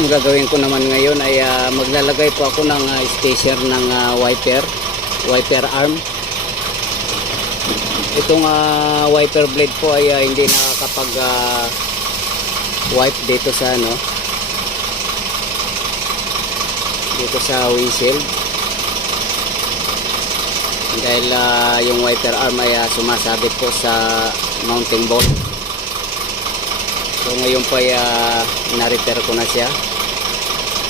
Ang gagawin ko naman ngayon ay maglalagay po ako ng spacer ng wiper arm. Itong wiper blade po ay hindi nakakapag wipe dito sa dito sa windshield dahil yung wiper arm ay sumasabit po sa mounting bolt. So ngayon po ay na-repair ko na siya,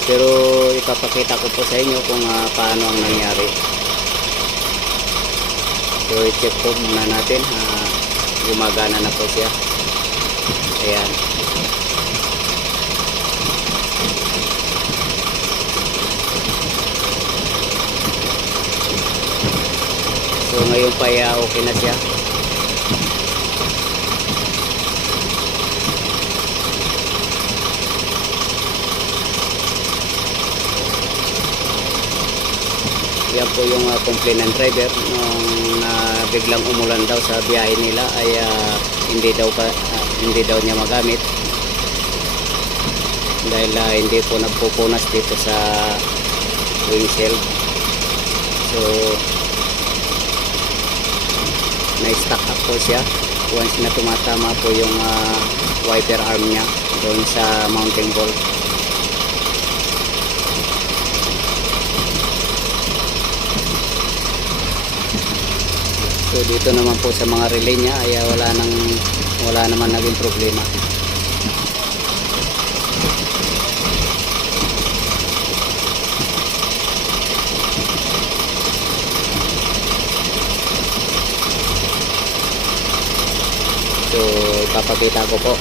pero ipapakita ko po sa inyo kung paano ang nangyari. So i-check po muna natin, gumagana na po siya. Ayan. So ngayon pa ay okay na siya. Yan po yung complaint ng driver nung biglang umulan daw sa biyahe nila ay hindi daw niya magamit dahil hindi po nagpupunas dito sa windshield. So na-stuck up po siya once na tumatama po yung wiper arm niya doon sa mounting bolt. So dito naman po sa mga relay niya ay wala naman naging problema. So ipapakita ko po.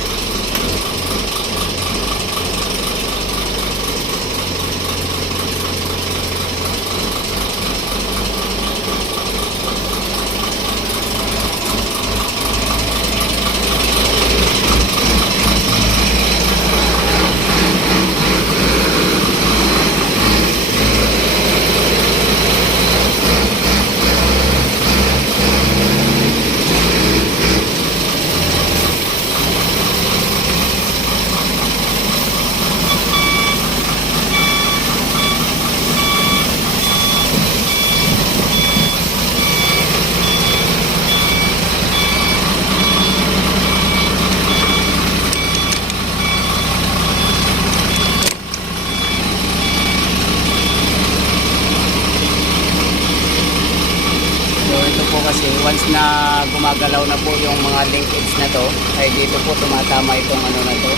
Kasi once na gumagalaw na po yung mga linkage na to ay dito po tumatama itong na to.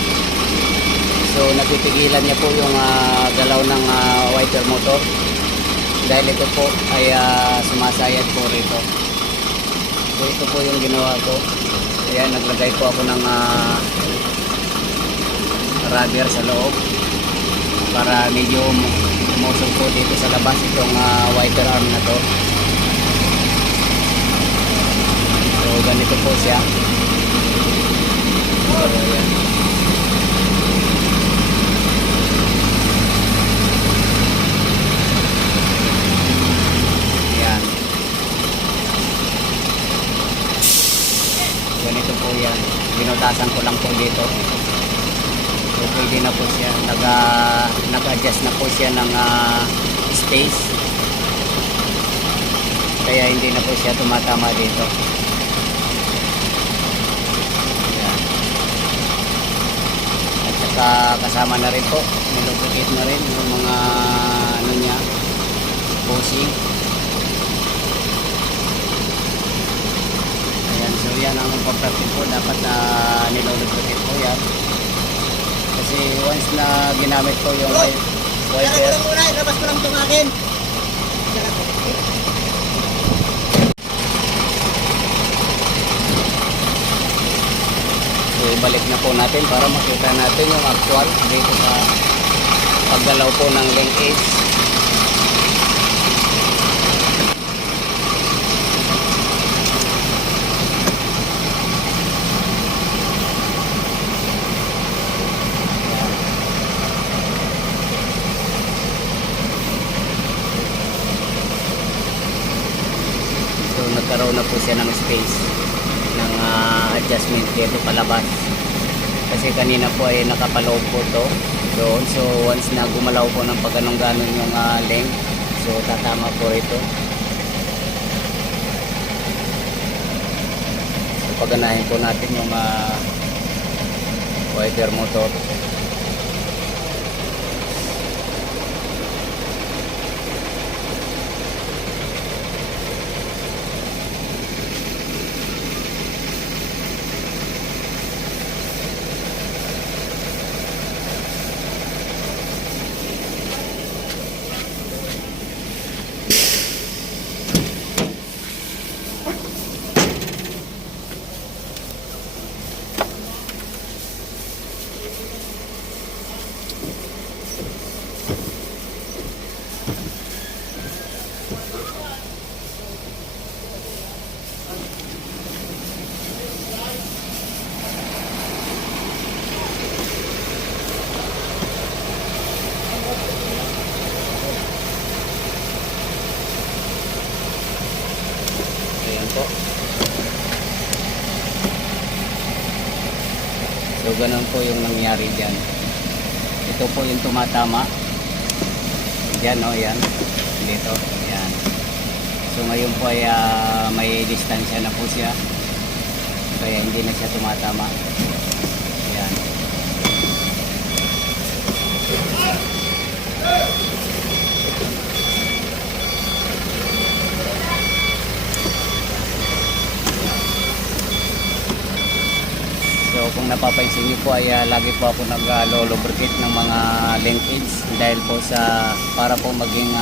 So napipigilan niya po yung galaw ng wiper motor dahil ito po ay sumasayad po rito. So ito po yung ginawa ko. Ayan, naglagay po ako ng rubber sa loob para medyo umusog po dito sa labas itong wiper arm na to. So ganito po siya. So ayan. Ayan. Ganito po yan. Binutasan ko lang po dito. So pwede na po siya. Nag-adjust na po siya ng space. Kaya hindi na po siya tumatama dito. Kasama na rin po, nilupukit na rin yung mga niya, bushing. Ayan, so yan ang pagpapit po, dapat na nilulupukit po yan. Kasi once na ginamit ko yung wiper, labas ko lang itong akin. so ibalik na po natin para makita natin yung actual dito sa paggalaw po ng linkage. So nagkaroon na po siya ng space ng adjustment dito palabas kasi kanina po ay nakapaloob po to doon. So once na gumalaw po ng pag ganon yung length, so tatama po ito. So paganahin po natin yung wiper motor. Ayan po. So ganun po yung nangyari dyan. Ito po yung tumatama. Yan o, yan. Dito, yan. So ngayon po ay may distansya na po siya. Kaya hindi na siya tumatama. Yan. So kung napapansin niyo po ay lagi po ako nag-lubricate ng mga linkage dahil po sa para po maging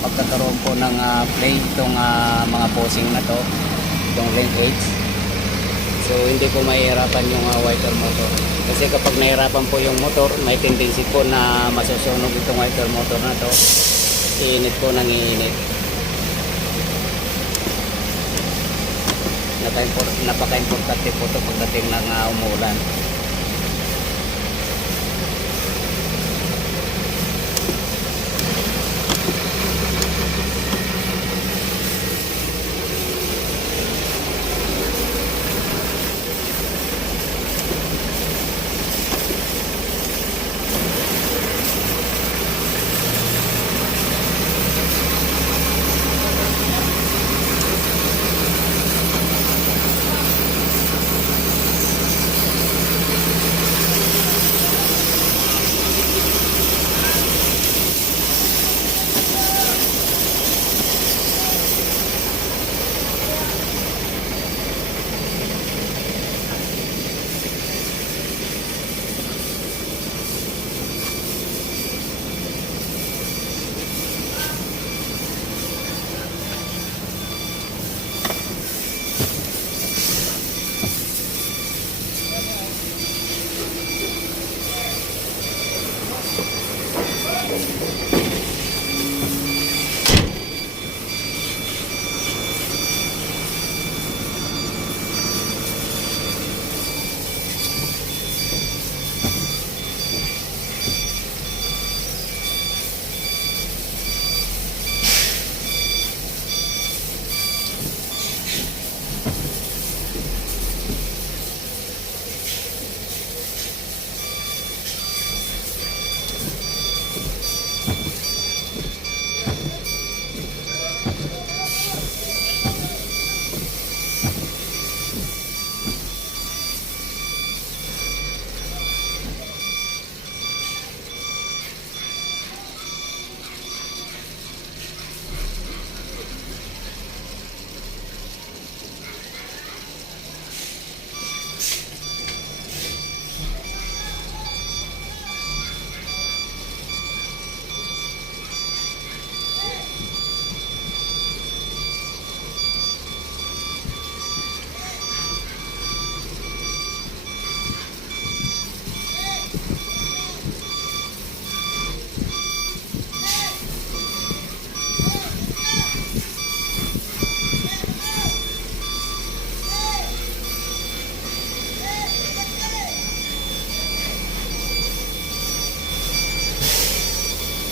magkakaroon po ng play itong mga posing na to, itong linkage. So hindi po mahihirapan yung wiper motor. Kasi kapag nahirapan po yung motor, may tendency po na masusunog itong wiper motor na to. Iinit po nang iinit. Napaka-importante po ito pagdating ng umulan.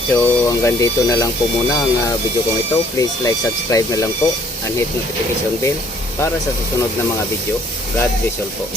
So hanggang dito na lang po muna ang video kong ito. Please like, subscribe na lang po and hit notification bell para sa susunod na mga video. God bless all po.